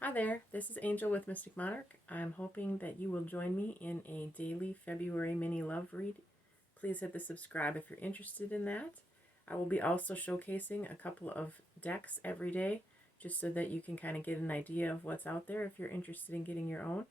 Hi there, this is Angel with Mystic Monarch. I'm hoping that you will join me in a daily February mini love read. Please hit the subscribe if you're interested in that. I will be also showcasing a couple of decks every day just so that you can kind of get an idea of what's out there if you're interested in getting your own.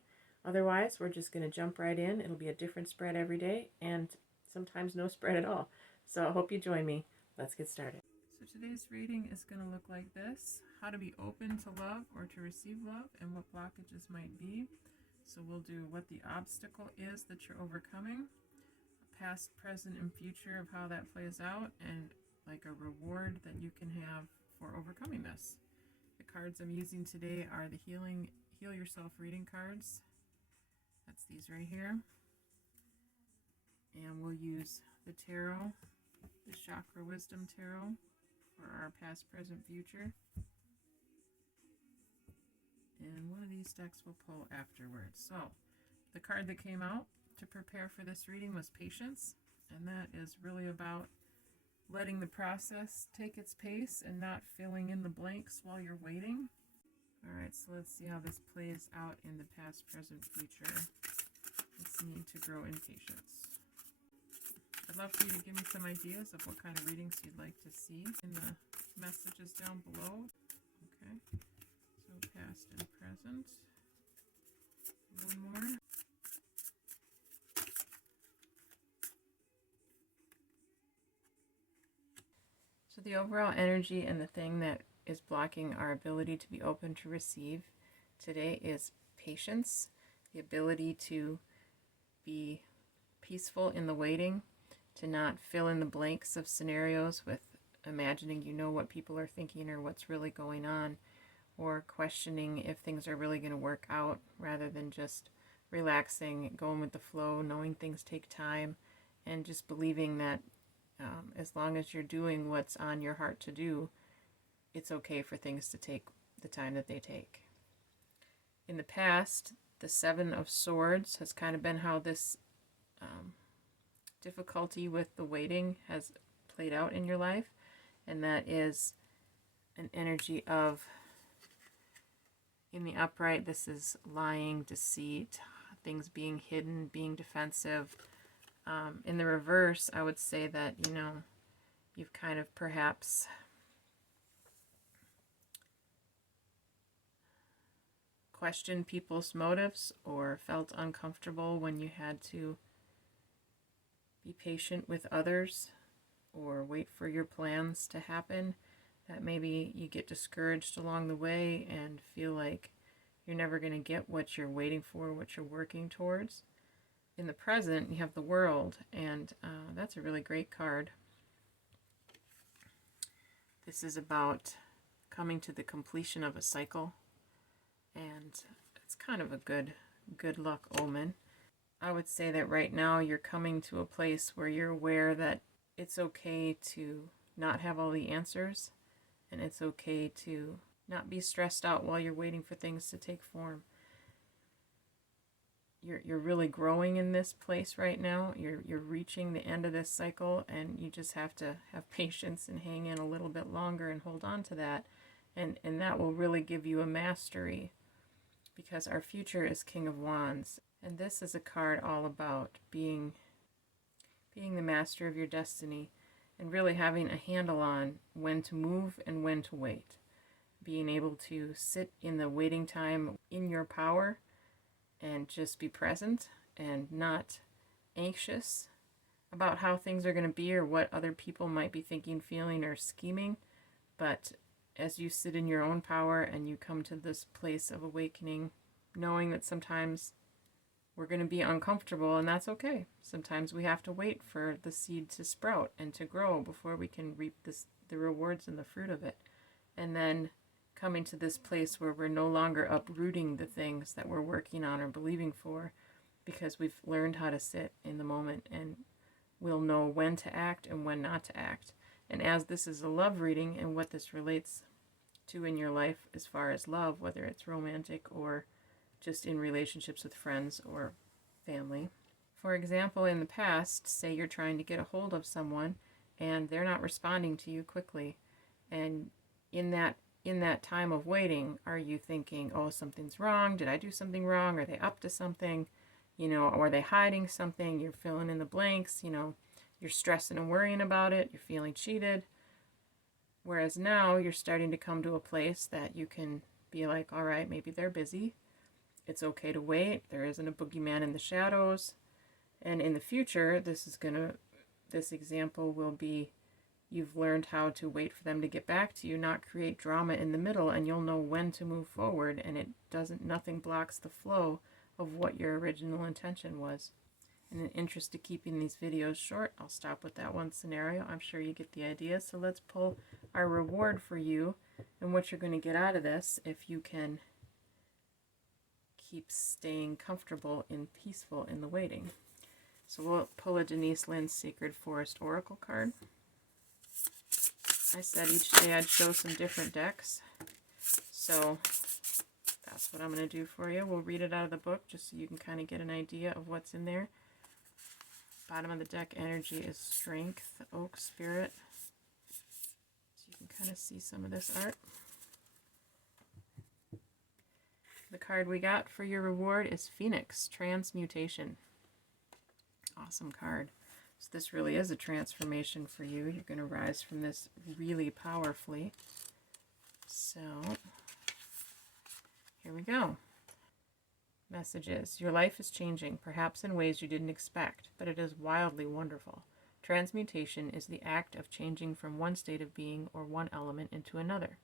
Otherwise, we're just going to jump right in. It'll be a different spread every day and sometimes no spread at all. So I hope you join me. Let's get started. So today's reading is going to look like this: how to be open to love or to receive love and what blockages might be. So we'll do what the obstacle is that you're overcoming, past, present, and future of how that plays out, and like a reward that you can have for overcoming this. The cards I'm using today are the Heal Yourself reading cards. That's these right here. And we'll use the tarot, the Chakra Wisdom Tarot, for our past, present, future. And one of these decks we'll pull afterwards. So the card that came out to prepare for this reading was Patience, and that is really about letting the process take its pace and not filling in the blanks while you're waiting. Alright, so let's see how this plays out in the past, present, future. This need to grow in patience. I'd love for you to give me some ideas of what kind of readings you'd like to see in the messages down below. Okay, so past and present. One more. So the overall energy and the thing that is blocking our ability to be open to receive today is patience, the ability to be peaceful in the waiting, to not fill in the blanks of scenarios with imagining you know what people are thinking or what's really going on, or questioning if things are really going to work out, rather than just relaxing, going with the flow, knowing things take time, and just believing that as long as you're doing what's on your heart to do, it's okay for things to take the time that they take. In the past, the Seven of Swords has kind of been how this difficulty with the waiting has played out in your life, and that is an energy of, in the upright, this is lying, deceit, things being hidden, being defensive. In the reverse, I would say that, you've kind of perhaps questioned people's motives or felt uncomfortable when you had to be patient with others or wait for your plans to happen. That maybe you get discouraged along the way and feel like you're never going to get what you're waiting for, what you're working towards. In the present, you have the World, and that's a really great card. This is about coming to the completion of a cycle, and it's kind of a good luck omen. I would say that right now you're coming to a place where you're aware that it's okay to not have all the answers, and it's okay to not be stressed out while you're waiting for things to take form. You're really growing in this place right now. You're reaching the end of this cycle, and you just have to have patience and hang in a little bit longer and hold on to that, and that will really give you a mastery, because our future is King of Wands, and this is a card all about being the master of your destiny and really having a handle on when to move and when to wait, being able to sit in the waiting time in your power and just be present and not anxious about how things are going to be or what other people might be thinking, feeling, or scheming. But as you sit in your own power and you come to this place of awakening, knowing that sometimes we're going to be uncomfortable, and that's okay. Sometimes we have to wait for the seed to sprout and to grow before we can reap the rewards and the fruit of it. And then coming to this place where we're no longer uprooting the things that we're working on or believing for, because we've learned how to sit in the moment and we'll know when to act and when not to act. And as this is a love reading, and what this relates to in your life as far as love, whether it's romantic or just in relationships with friends or family. For example, in the past, say you're trying to get a hold of someone and they're not responding to you quickly, and in that in that time of waiting, are you thinking, oh, something's wrong? Did I do something wrong? Are they up to something? Or are they hiding something? You're filling in the blanks, you're stressing and worrying about it. You're feeling cheated. Whereas now you're starting to come to a place that you can be like, all right, maybe they're busy. It's okay to wait. There isn't a boogeyman in the shadows. And in the future, this example will be, you've learned how to wait for them to get back to you, not create drama in the middle, and you'll know when to move forward, and nothing blocks the flow of what your original intention was. In the interest of keeping these videos short, I'll stop with that one scenario. I'm sure you get the idea. So let's pull our reward for you and what you're going to get out of this if you can keep staying comfortable and peaceful in the waiting. So we'll pull a Denise Lynn's Sacred Forest Oracle card. I said each day I'd show some different decks. So that's what I'm going to do for you. We'll read it out of the book just so you can kind of get an idea of what's in there. Bottom of the deck energy is Strength, Oak Spirit. So you can kind of see some of this art. The card we got for your reward is Phoenix, Transmutation. Awesome card. So this really is a transformation for you. You're going to rise from this really powerfully. So here we go. Messages. Your life is changing, perhaps in ways you didn't expect, but it is wildly wonderful. Transmutation is the act of changing from one state of being or one element into another.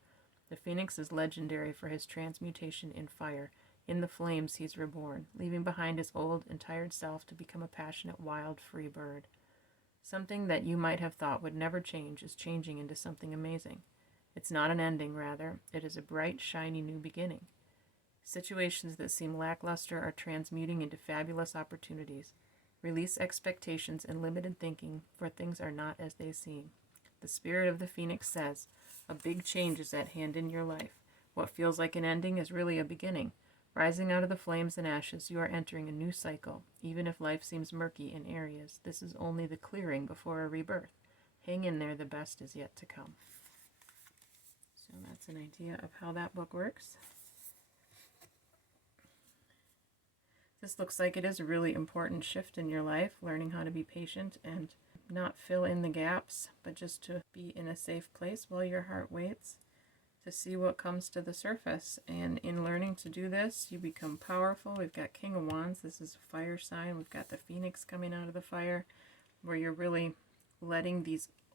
The phoenix is legendary for his transmutation in fire. In the flames he's reborn, leaving behind his old and tired self to become a passionate, wild, free bird. Something that you might have thought would never change is changing into something amazing. It's not an ending, rather. It is a bright, shiny new beginning. Situations that seem lackluster are transmuting into fabulous opportunities. Release expectations and limited thinking, for things are not as they seem. The spirit of the phoenix says, a big change is at hand in your life. What feels like an ending is really a beginning. Rising out of the flames and ashes, you are entering a new cycle. Even if life seems murky in areas, this is only the clearing before a rebirth. Hang in there, the best is yet to come. So that's an idea of how that book works. This looks like it is a really important shift in your life, learning how to be patient and not fill in the gaps, but just to be in a safe place while your heart waits to see what comes to the surface. And in learning to do this, you become powerful. We've got King of Wands. This is a fire sign. We've got the phoenix coming out of the fire, where you're really letting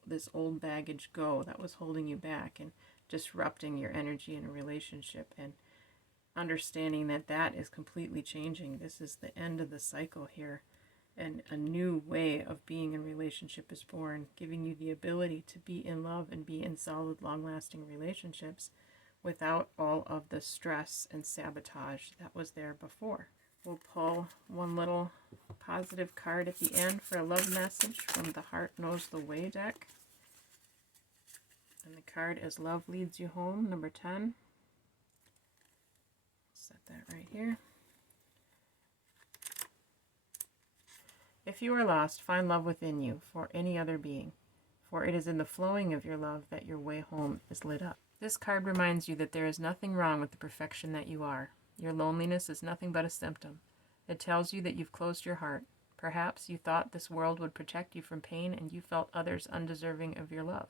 this old baggage go that was holding you back and disrupting your energy in a relationship, and understanding that that is completely changing. This is the end of the cycle here, and a new way of being in relationship is born, giving you the ability to be in love and be in solid, long-lasting relationships without all of the stress and sabotage that was there before. We'll pull one little positive card at the end for a love message from the Heart Knows the Way deck. And the card is Love Leads You Home, number 10. Set that right here. If you are lost, find love within you for any other being, for it is in the flowing of your love that your way home is lit up. This card reminds you that there is nothing wrong with the perfection that you are. Your loneliness is nothing but a symptom. It tells you that you've closed your heart. Perhaps you thought this world would protect you from pain, and you felt others undeserving of your love.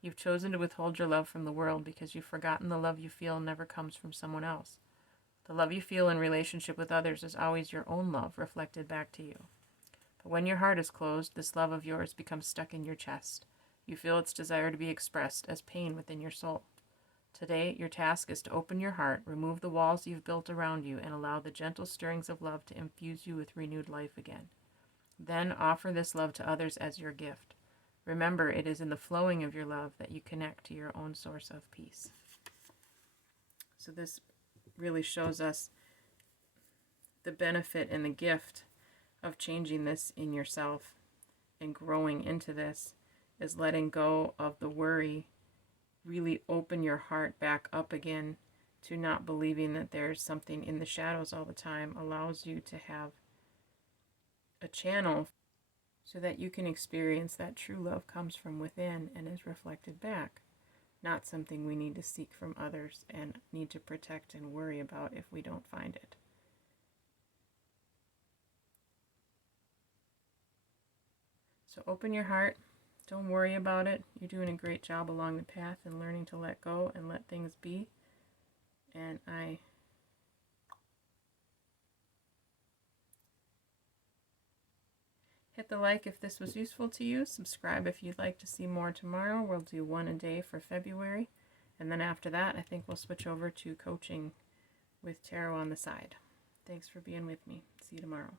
You've chosen to withhold your love from the world because you've forgotten the love you feel never comes from someone else. The love you feel in relationship with others is always your own love reflected back to you. But when your heart is closed, this love of yours becomes stuck in your chest. You feel its desire to be expressed as pain within your soul. Today, your task is to open your heart, remove the walls you've built around you, and allow the gentle stirrings of love to infuse you with renewed life again. Then offer this love to others as your gift. Remember, it is in the flowing of your love that you connect to your own source of peace. So this really shows us the benefit and the gift of changing this in yourself and growing into this is letting go of the worry. Really open your heart back up again to not believing that there's something in the shadows all the time. Allows you to have a channel so that you can experience that true love comes from within and is reflected back. not something we need to seek from others and need to protect and worry about if we don't find it. So open your heart. Don't worry about it. You're doing a great job along the path and learning to let go and let things be. And I hit the like if this was useful to you. Subscribe if you'd like to see more tomorrow. We'll do one a day for February. And then after that, I think we'll switch over to coaching with tarot on the side. Thanks for being with me. See you tomorrow.